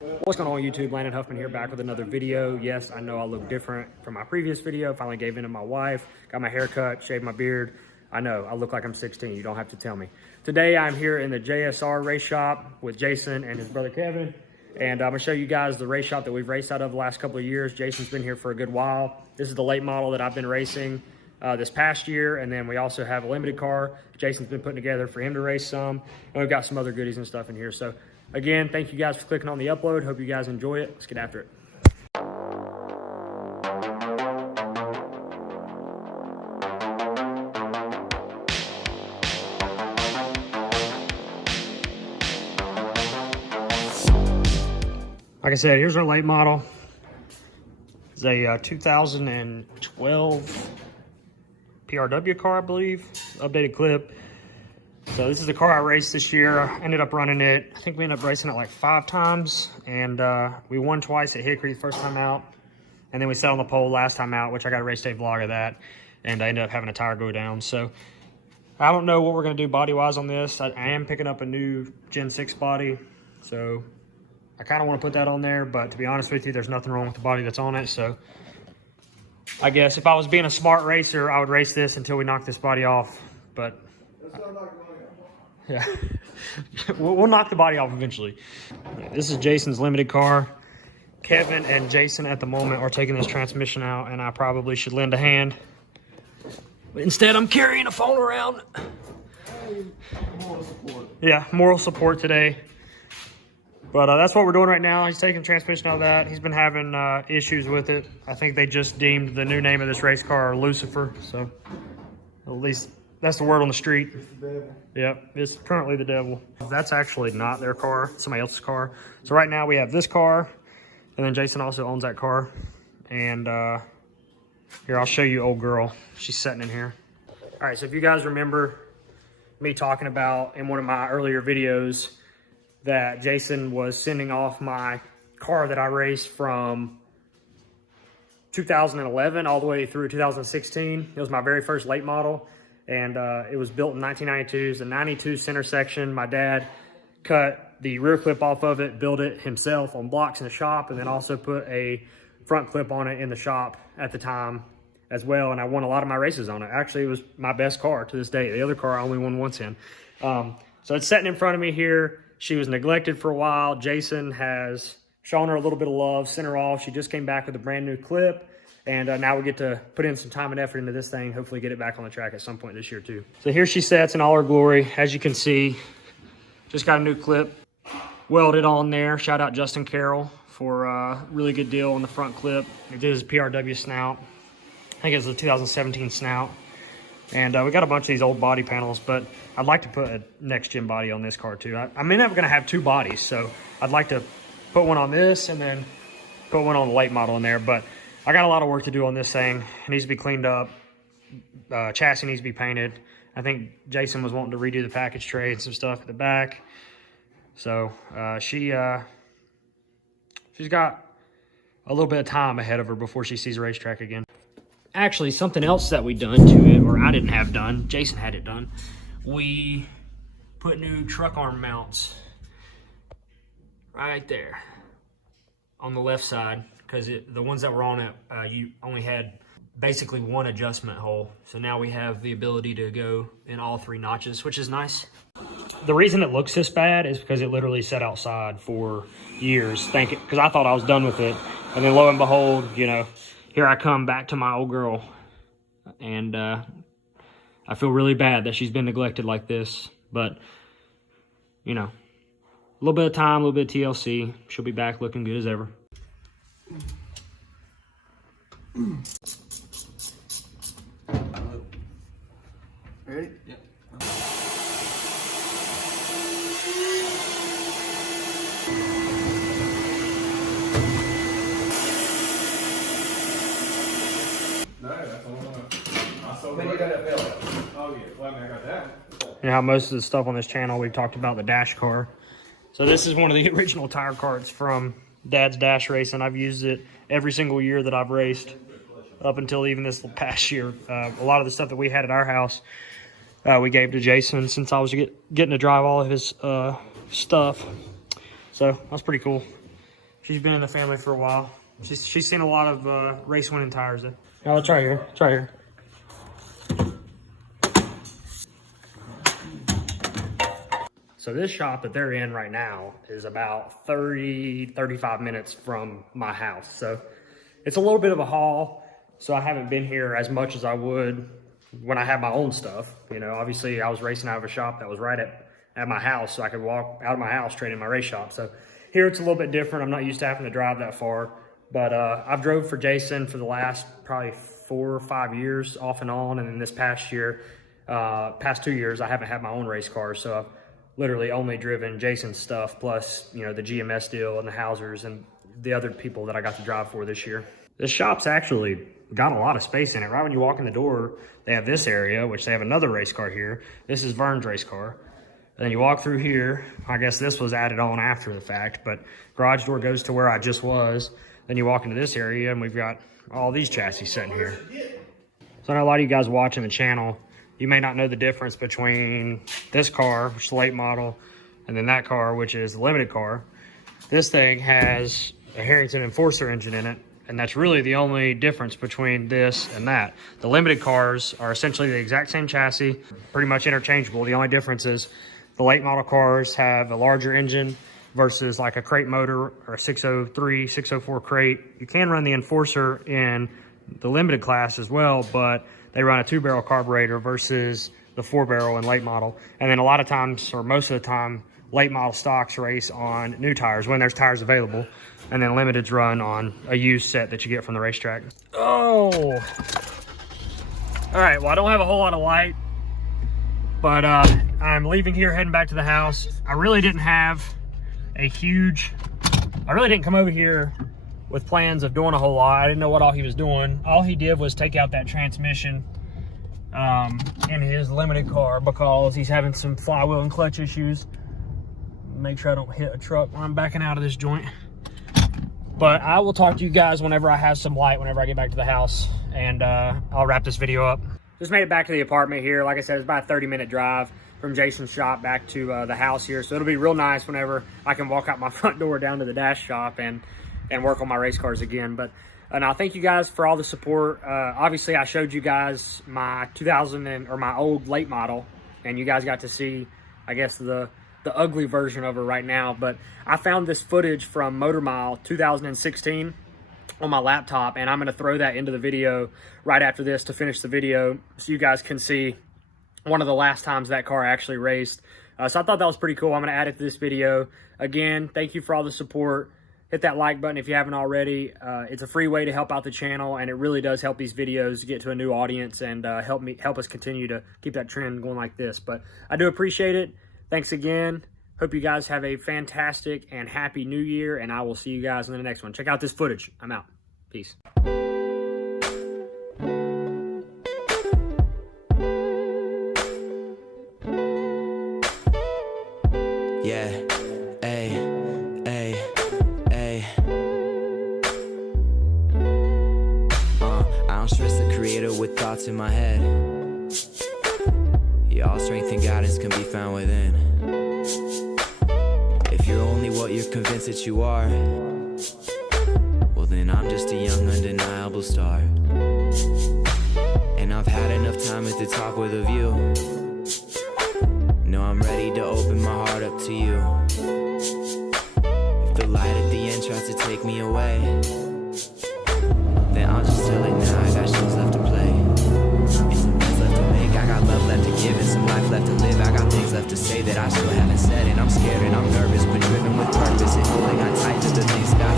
What's going on YouTube? Landon Huffman here, back with another video. Yes, I know I look different from my previous video. Finally gave in to my wife, got my hair cut, shaved my beard. I know, I look like I'm 16. You don't have to tell me. Today I'm here in the JSR race shop with Jason and his brother Kevin. And I'm gonna show you guys the race shop that we've raced out of the last couple of years. Jason's been here for a good while. This is the late model that I've been racing this past year. And then we also have a limited car Jason's been putting together for him to race some. And we've got some other goodies and stuff in here. So again, thank you guys for clicking on the upload. Hope you guys enjoy it. Let's get after it. Like I said, here's our late model. It's a 2012 PRW car, I believe. Updated clip. So this is the car I raced this year. I ended up running it. I think we ended up racing it like 5 times. And we won twice at Hickory the first time out. And then we sat on the pole last time out, which I got a race day vlog of that. And I ended up having a tire go down. So I don't know what we're going to do body-wise on this. I am picking up a new Gen 6 body. So I kind of want to put that on there. But to be honest with you, there's nothing wrong with the body that's on it. So I guess if I was being a smart racer, I would race this until we knock this body off. But yeah, we'll knock the body off eventually. This is Jason's limited car. Kevin and Jason at the moment are taking this transmission out, and I probably should lend a hand. But instead, I'm carrying a phone around. Moral support. Yeah, moral support today. But that's what we're doing right now. He's taking the transmission out of that. He's been having issues with it. I think they just deemed the new name of this race car Lucifer. So at least that's the word on the street. It's the devil. Yep, it's currently the devil. That's actually not their car, it's somebody else's car. So right now we have this car, and then Jason also owns that car. And here, I'll show you old girl. She's sitting in here. All right, so if you guys remember me talking about in one of my earlier videos that Jason was sending off my car that I raced from 2011 all the way through 2016. It was my very first late model. And it was built in 1992. It's a 92 center section. My dad cut the rear clip off of it, built it himself on blocks in the shop, and then also put a front clip on it in the shop at the time as well. And I won a lot of my races on it. Actually, it was my best car to this day. The other car I only won once in. So it's sitting in front of me here. She was neglected for a while. Jason has shown her a little bit of love, sent her off. She just came back with a brand new clip. And now we get to put in some time and effort into this thing, hopefully get it back on the track at some point this year too. So here she sits in all her glory. As you can see, just got a new clip welded on there. Shout out Justin Carroll for a really good deal on the front clip. It is PRW snout. I think it's a 2017 snout. And we got a bunch of these old body panels, but I'd like to put a next gen body on this car too. I'm never gonna have 2 bodies, so I'd like to put one on this and then put one on the late model in there. But I got a lot of work to do on this thing. It needs to be cleaned up. Chassis needs to be painted. I think Jason was wanting to redo the package tray and some stuff at the back. So she's got a little bit of time ahead of her before she sees a racetrack again. Actually, something else that we done to it, or I didn't have done, Jason had it done. We put new truck arm mounts right there on the left side. Because the ones that were on it, you only had basically one adjustment hole. So now we have the ability to go in all 3 notches, which is nice. The reason it looks this bad is because it literally sat outside for years, because I thought I was done with it. And then lo and behold, you know, here I come back to my old girl. And I feel really bad that she's been neglected like this. But, you know, a little bit of time, a little bit of TLC. She'll be back looking good as ever. Ready? Yep. No, that's the one I saw. Then you got that belt. Oh yeah, well, I got that. You know how most of the stuff on this channel, we've talked about the dash car. So this is one of the original tire carts from Dad's dash racing. I've used it every single year that I've raced up until even this past year. A lot of the stuff that we had at our house we gave to Jason since I was getting to drive all of his stuff. So that's pretty cool. She's been in the family for a while. She's seen a lot of race winning tires though. Now let's try here. Try here. So this shop that they're in right now is about 35 minutes from my house. So it's a little bit of a haul. So I haven't been here as much as I would when I had my own stuff. You know, obviously I was racing out of a shop that was right at my house, so I could walk out of my house straight in my race shop. So here it's a little bit different. I'm not used to having to drive that far, but I've drove for Jason for the last probably 4 or 5 years off and on. And then this past year, past 2 years, I haven't had my own race car. So I've literally only driven Jason's stuff, plus, you know, the GMS deal and the Hausers and the other people that I got to drive for this year. This shop's actually got a lot of space in it. Right when you walk in the door, they have this area, which they have another race car here. This is Vern's race car. And then you walk through here. I guess this was added on after the fact, but garage door goes to where I just was. Then you walk into this area and we've got all these chassis sitting here. So I know a lot of you guys watching the channel, you may not know the difference between this car, which is the late model, and then that car, which is the limited car. This thing has a Harrington Enforcer engine in it, and that's really the only difference between this and that. The limited cars are essentially the exact same chassis, pretty much interchangeable. The only difference is the late model cars have a larger engine versus like a crate motor or a 603, 604 crate. You can run the Enforcer in the limited class as well, but they run a 2-barrel carburetor versus the 4-barrel and late model. And then a lot of times, or most of the time, late model stocks race on new tires when there's tires available. And then limiteds run on a used set that you get from the racetrack. Oh! All right, well, I don't have a whole lot of light, but I'm leaving here, heading back to the house. I really didn't come over here with plans of doing a whole lot. I didn't know what all he was doing. All he did was take out that transmission in his limited car because he's having some flywheel and clutch issues. Make sure I don't hit a truck when I'm backing out of this joint. But I will talk to you guys whenever I have some light, whenever I get back to the house, and I'll wrap this video up. Just made it back to the apartment here. Like I said, it's about a 30-minute drive from Jason's shop back to the house here. So it'll be real nice whenever I can walk out my front door down to the dash shop and work on my race cars again. But now thank you guys for all the support. Obviously I showed you guys my my old late model, and you guys got to see, I guess, the ugly version of her right now. But I found this footage from Motor Mile 2016 on my laptop, and I'm going to throw that into the video right after this to finish the video so you guys can see one of the last times that car actually raced. So I thought that was pretty cool. I'm going to add it to this video. Again, thank you for all the support. Hit that like button if you haven't already. It's a free way to help out the channel, and it really does help these videos get to a new audience and help us continue to keep that trend going like this. But I do appreciate it. Thanks again. Hope you guys have a fantastic and happy new year, and I will see you guys in the next one. Check out this footage. I'm out. Peace. Yeah, I don't stress the creator with thoughts in my head. Yeah, all strength and guidance can be found within. If you're only what you're convinced that you are, well then I'm just a young undeniable star. And I've had enough time at the top with a view. No, I'm ready to open my heart up to you. If the light at the end tries to take me away, then I'll just tell it now, I got shows left to play. And some plans left to make, I got love left to give, and some life left to live. I got things left to say that I still haven't said, and I'm scared and I'm nervous, but driven with purpose and holding on tight to the things that I